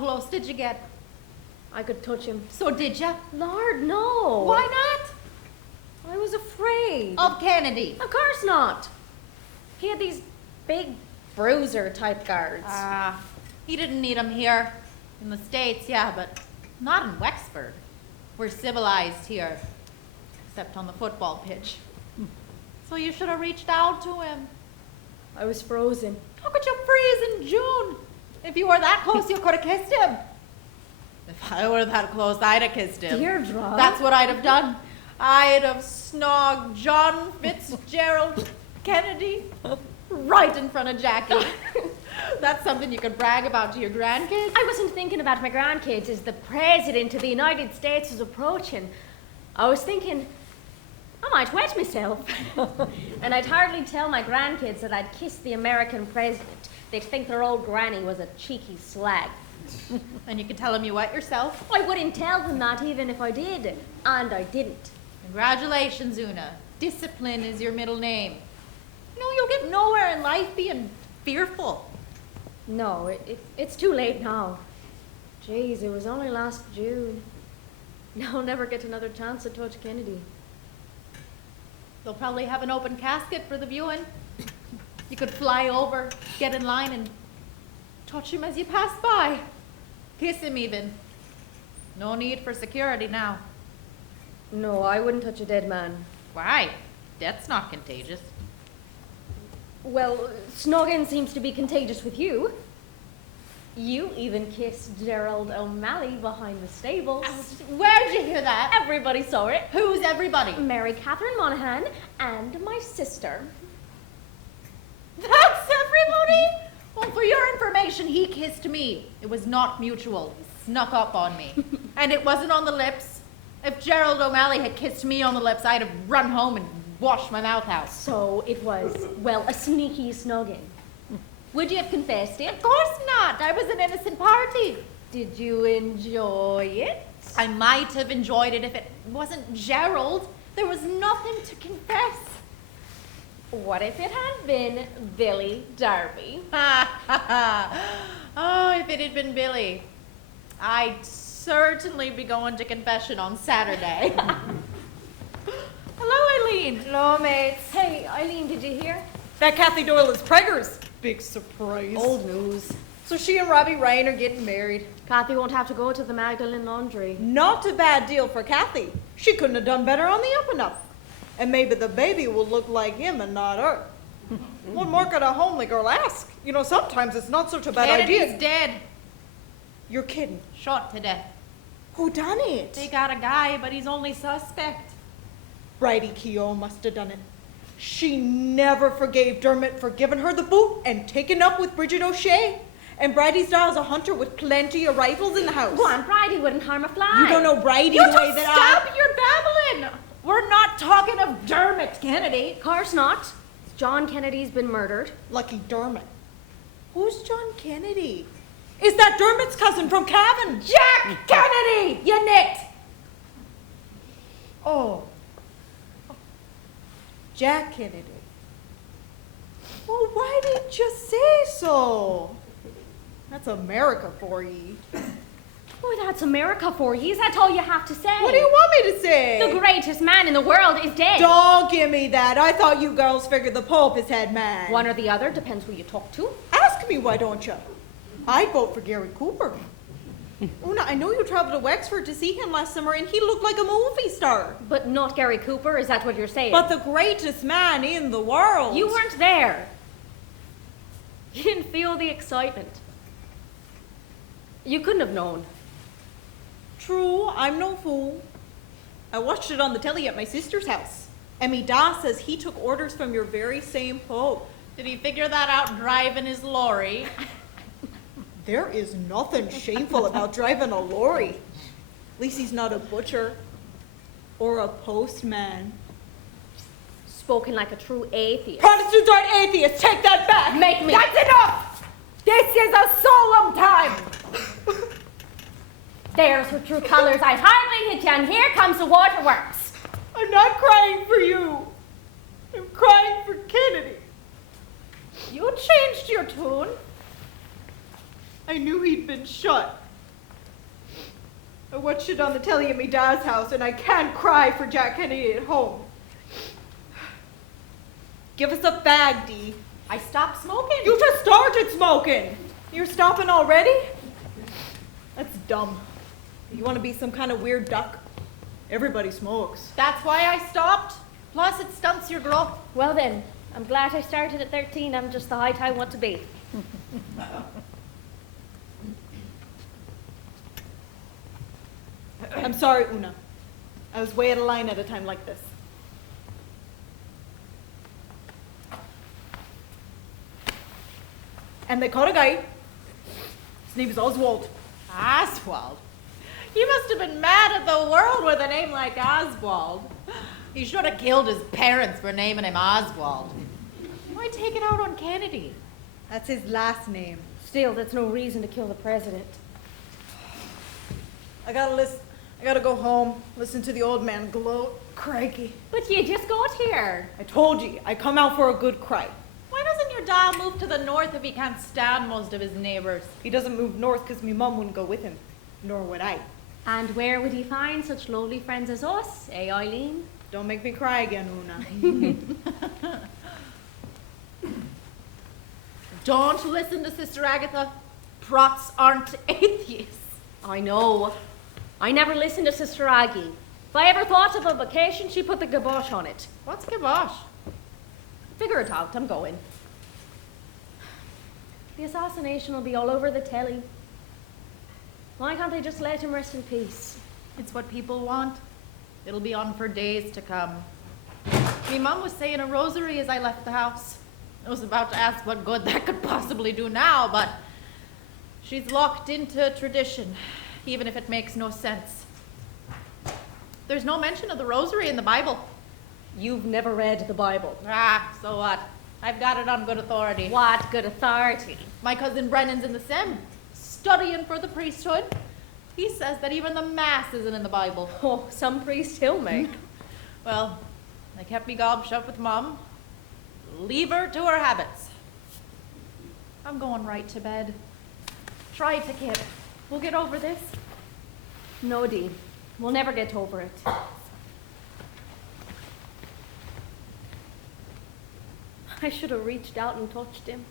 close did you get? I could touch him. So did you? Lord, no. Why not? I was afraid. Of Kennedy. Of course not. He had these big bruiser-type guards. He didn't need them here. In the States, yeah, but not in Wexford. We're civilized here. Except on the football pitch. So you should have reached out to him. I was frozen. How could you freeze in June? If you were that close, you could have kissed him. If I were that close, I'd have kissed him. Deirdre. That's what I'd have done. I'd have snogged John Fitzgerald Kennedy right in front of Jackie. That's something you could brag about to your grandkids. I wasn't thinking about my grandkids as the president of the United States was approaching. I was thinking, I might wet myself. And I'd hardly tell my grandkids that I'd kissed the American president. They'd think their old granny was a cheeky slag. And you could tell them you wet yourself. I wouldn't tell them that even if I did. And I didn't. Congratulations, Una. Discipline is your middle name. You know, you'll get nowhere in life being fearful. No, it's too late now. Jeez, it was only last June. I'll never get another chance to touch Kennedy. They'll probably have an open casket for the viewing. You could fly over, get in line, and touch him as you pass by. Kiss him even. No need for security now. No, I wouldn't touch a dead man. Why? Death's not contagious. Well, snogging seems to be contagious with you. You even kissed Gerald O'Malley behind the stables. Where'd you hear that? Everybody saw it. Who's everybody? Mary Catherine Monaghan and my sister. That's everybody? Well, for your information, he kissed me. It was not mutual. He snuck up on me. And it wasn't on the lips. If Gerald O'Malley had kissed me on the lips, I'd have run home and washed my mouth out. So it was, well, a sneaky snogging. Would you have confessed it? Of course not. I was an innocent party. Did you enjoy it? I might have enjoyed it if it wasn't Gerald. There was nothing to confess. What if it had been Billy Darby? Oh, if it had been Billy, I'd certainly be going to confession on Saturday. Hello, Eileen. Hello, mates. Hey, Eileen, did you hear? That Kathy Doyle is preggers. Big surprise. Old news. So she and Robbie Ryan are getting married. Kathy won't have to go to the Magdalene Laundry. Not a bad deal for Kathy. She couldn't have done better on the up and up. And maybe the baby will look like him and not her. What more could a homely girl ask? You know, sometimes it's not such a bad idea. Kennedy's dead. You're kidding. Shot to death. Who done it? They got a guy, but he's only suspect. Bridie Keogh must have done it. She never forgave Dermot for giving her the boot and taking up with Bridget O'Shea. And Bridie's Dial's a hunter with plenty of rifles in the house. Go on, Bridie wouldn't harm a fly. You don't know Bridie You the way that stop your babbling. We're not talking of Dermot Kennedy. Of course not. John Kennedy's been murdered. Lucky Dermot. Who's John Kennedy? Is that Dermot's cousin from Cavan? Jack Kennedy, you nit. Oh. Jack Kennedy. Well, why didn't you say so? That's America for ye. Oh, that's America for you. That's all you have to say. What do you want me to say? The greatest man in the world is dead. Don't give me that. I thought you girls figured the Pope is head man. One or the other, depends who you talk to. Ask me, why don't you? I'd vote for Gary Cooper. Una, I know you traveled to Wexford to see him last summer and he looked like a movie star. But not Gary Cooper, is that what you're saying? But the greatest man in the world. You weren't there. You didn't feel the excitement. You couldn't have known. True, I'm no fool. I watched it on the telly at my sister's house. Emmy Doss says he took orders from your very same Pope. Did he figure that out driving his lorry? There is nothing shameful about driving a lorry. At least he's not a butcher or a postman. Spoken like a true atheist. Protestants aren't atheists. Take that back. Make me. That's enough! This is a solemn time! There's her true colors. I'd hardly hit you, and here comes the waterworks. I'm not crying for you. I'm crying for Kennedy. You changed your tune. I knew he'd been shot. I watched it on the telly at me dad's house, and I can't cry for Jack Kennedy at home. Give us a fag, Dee. I stopped smoking. You just started smoking. You're stopping already? That's dumb. You want to be some kind of weird duck? Everybody smokes. That's why I stopped. Plus, it stunts your growth. Well then, I'm glad I started at 13. I'm just the height I want to be. I'm sorry, Una. I was way out of line at a time like this. And they caught a guy. His name is Oswald. Oswald? You must have been mad at the world with a name like Oswald. He should have killed his parents for naming him Oswald. Why take it out on Kennedy? That's his last name. Still, that's no reason to kill the president. I gotta go home, listen to the old man gloat. Crikey. But you just got here. I told you, I come out for a good cry. Why doesn't your dad move to the north if he can't stand most of his neighbors? He doesn't move north because me mum wouldn't go with him. Nor would I. And where would he find such lovely friends as us, eh, Eileen? Don't make me cry again, Una. Don't listen to Sister Agatha. Prots aren't atheists. I know. I never listened to Sister Aggie. If I ever thought of a vacation, she put the kibosh on it. What's kibosh? Figure it out, I'm going. The assassination will be all over the telly. Why can't they just let him rest in peace? It's what people want. It'll be on for days to come. Me mum was saying a rosary as I left the house. I was about to ask what good that could possibly do now, but she's locked into tradition, even if it makes no sense. There's no mention of the rosary in the Bible. You've never read the Bible. Ah, so what? I've got it on good authority. What good authority? My cousin Brennan's in the Sim, studying for the priesthood. He says that even the Mass isn't in the Bible. Oh, some priest he'll make. Well, I kept me gob shut with Mom. Leave her to her habits. I'm going right to bed. Try to, kid. We'll get over this. No, Dee. We'll never get over it. I should have reached out and touched him.